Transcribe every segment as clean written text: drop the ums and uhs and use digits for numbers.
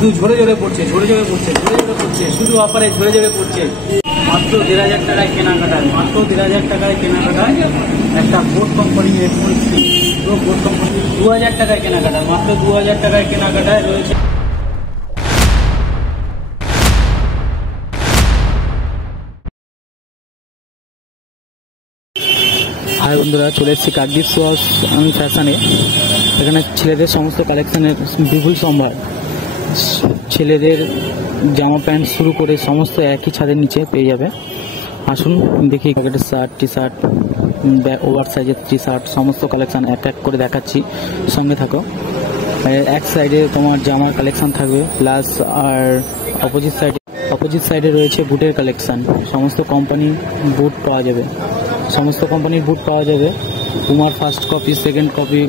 শুধু ঝরে ঝরে পড়ছে, ঝরে ঝরে পড়ছে, ঝরে ঝরে পড়ছে, শুধু অফারে ঝরে ঝরে পড়ছে। মাত্র 1,500 টাকায় কেনাকাটায়, মাত্র 1,500 টাকায় কেনাকাটায় একটা boat company headphone, boat company 2,000 টাকায় কেনাকাটায়, মাত্র 2,000 টাকায় কেনাকাটায় রয়েছে। হাই বন্ধুরা, চলে এসেছি কাকদ্বীপ সুহাস ফ্যাশনে। এখানে ছেলেদের সমস্ত কালেকশনের বিপুল সম্ভার। ছেলেদের জামা প্যান্ট শুরু করে সমস্ত একই ছাদের নিচে পেয়ে যাবে। আসুন দেখি, প্যাকেটের শার্ট, টি শার্ট, ওভার সাইজের টি শার্ট, সমস্ত কালেকশন এক এক করে দেখাচ্ছি, সঙ্গে থাকো। এক সাইডে তোমার জামার কালেকশন থাকবে, প্লাস আর অপোজিট সাইডে রয়েছে বুটের কালেকশন। সমস্ত কোম্পানি বুট পাওয়া যাবে, সমস্ত কোম্পানির বুট পাওয়া যাবে। পুমার first copy, second copy,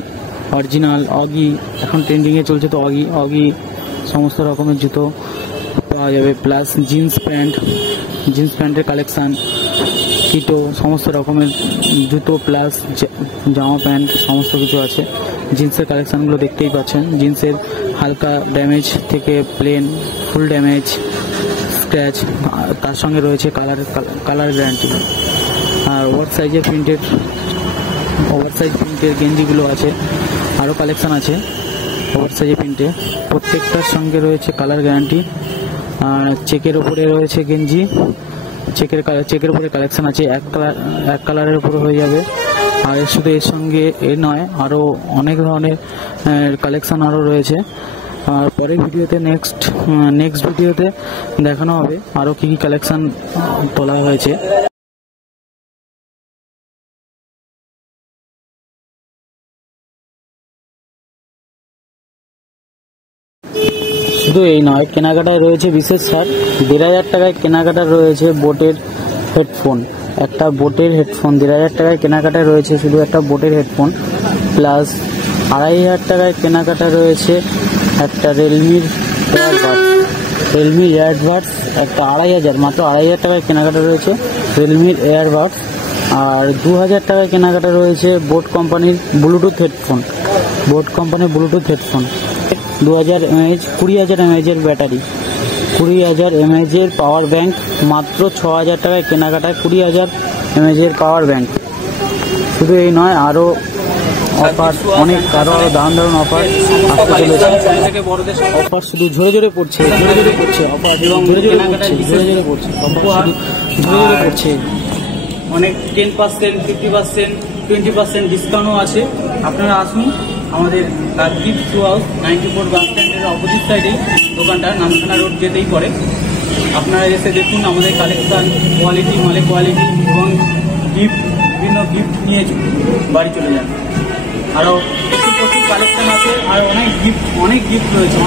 original, অগি, এখন ট্রেন্ডিংয়ে চলছে তো অগি সমস্ত রকমের জুতো পাওয়া যাবে। প্লাস জিন্স প্যান্টের কালেকশান, কিটো, সমস্ত রকমের জুতো প্লাস জামা প্যান্ট সমস্ত কিছু আছে। জিন্সের কালেকশানগুলো দেখতেই পাচ্ছেন। জিন্সের হালকা ড্যামেজ থেকে প্লেন, ফুল ড্যামেজ, স্ক্র্যাচ, তার সঙ্গে রয়েছে কালার গ্যারান্টি। আর ওভার সাইজ প্রিন্টের গেঞ্জিগুলো আছে, আরও কালেকশান আছে ওভার সাইজে প্রিন্টে। প্রত্যেকটার সঙ্গে রয়েছে কালার গ্যারান্টি। আর চেকের ওপরে রয়েছে গেঞ্জি, চেকের উপরে কালেকশান আছে, এক কালারের উপরে হয়ে যাবে। আর শুধু এর সঙ্গে নয়, আরও অনেক ধরনের কালেকশান আরও রয়েছে। আর পরের ভিডিওতে নেক্সট ভিডিওতে দেখানো হবে আরও কী কী কালেকশান তোলা হয়েছে। শুধু এই নয়, কেনাকাটায় রয়েছে বিশেষ ছাড়। 1,500 টাকায় কেনাকাটা রয়েছে বোটের হেডফোন, একটা বোটের হেডফোন 1,500 টাকায় কেনাকাটায় রয়েছে শুধু একটা বোটের হেডফোন। প্লাস 2,500 টাকায় কেনাকাটা রয়েছে একটা রিয়েলমির এয়ারবাডস, একটা 2,500, মাত্র 2,500 টাকায় কেনাকাটা রয়েছে রিয়েলমির এয়ারবাডস। আর 2,000 টাকায় কেনাকাটা রয়েছে বোট কোম্পানির Bluetooth headphone, 2,000 mAh, 20,000 mAh battery, 20,000 mAh power bank. মাত্র 6,000 টাকায় কেনাকাটায় 20,000 mAh পাওয়ার ব্যাংক। শুধু এই নয়, আরও অফার অনেক, আরও দারুণ অফার আসতে চলেছে। অফার শুধু ঝরে ঝরে পড়ছে, অফার ঝরে পড়ছে। অনেক 10%, 50%, 20% ডিসকাউন্টও আছে। আপনারা আসুন, আমাদের কাকদ্বীপ সুহাস 94 বাস স্ট্যান্ডের অপোজিট সাইডেই দোকানটা, নামখানা রোড যেতেই পড়ে। আপনারা এসে দেখুন আমাদের কালেকশান, কোয়ালিটি এবং বিভিন্ন গিফট নিয়ে বাড়ি চলে যান। আরও প্রচুর কালেকশান আছে, আর অনেক গিফট রয়েছে।